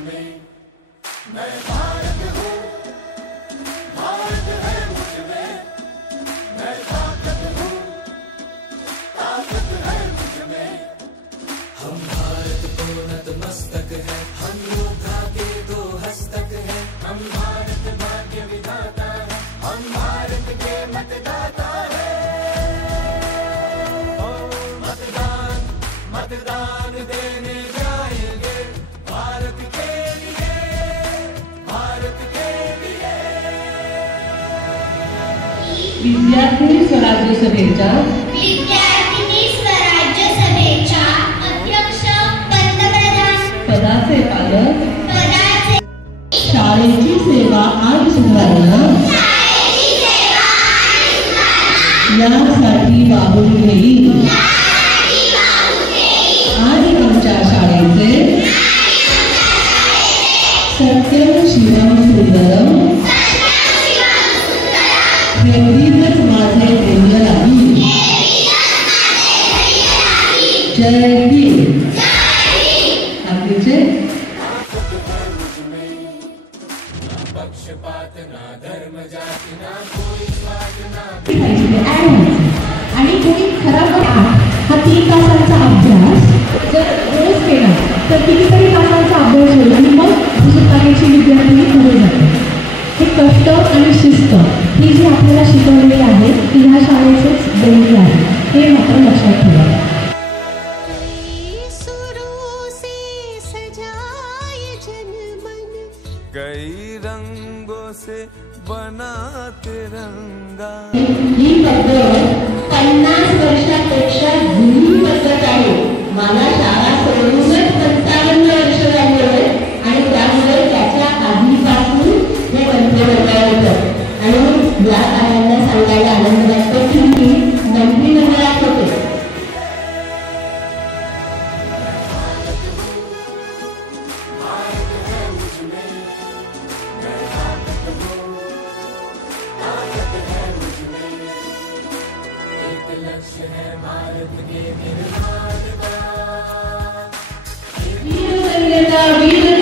में, मैं भारत हूँ, भारत है मुझ में, मैं ताकत हूँ, ताकत है मुझ में। हम भारत को नतमस्तक है, हम योद्धा के दो हस्तक है, हम भारत भाग्य विधाता है, हम भारत के मतदाता है। मतदान मतदान देने जाएंगे भारत के लिए, भारत के लिए। विद्यार्थी स्वराज्य सभेच्या अध्यक्ष पंतप्रधान पदाचे पालक शाळेची सेवा आणि सुधारणा यासाठी वाहून घेईल आणि आमच्या शाळेचे सत्यम शिवम सुंदरम हेच माझे ध्येय राहील। जय भीम। पक्षपात ना धर्म जाती ना कोई स्वार्थ ना। आणि कोणी खराब हा 3 तासांचा अभ्यास जर रोज केला तर कितीतरी तासांचा अभ्यास होईल आणि मग पुस्तकाची विद्यार्थी पुढे जाते। हे कष्ट आणि शिस्त ही जी आपल्याला शिकवलेली आहे ती ह्या शाळेचेच देणगी आहे, हे मात्र लक्षात ठेवा। कई रंगों से बना तिरंगा। ही पद्धत 50 वर्षापेक्षा जुनी पद्धत आहे। मला शाळा सोडूनच 55 वर्ष झाली आहेत आणि त्यामुळे त्याच्या आधीपासून हे तंत्र होतं आणि या कार्यांना सांगायला आनंद वाटतो की मी मंत्रिमंडळात होते। लक्ष्य है भारत के निर्माण का। वीर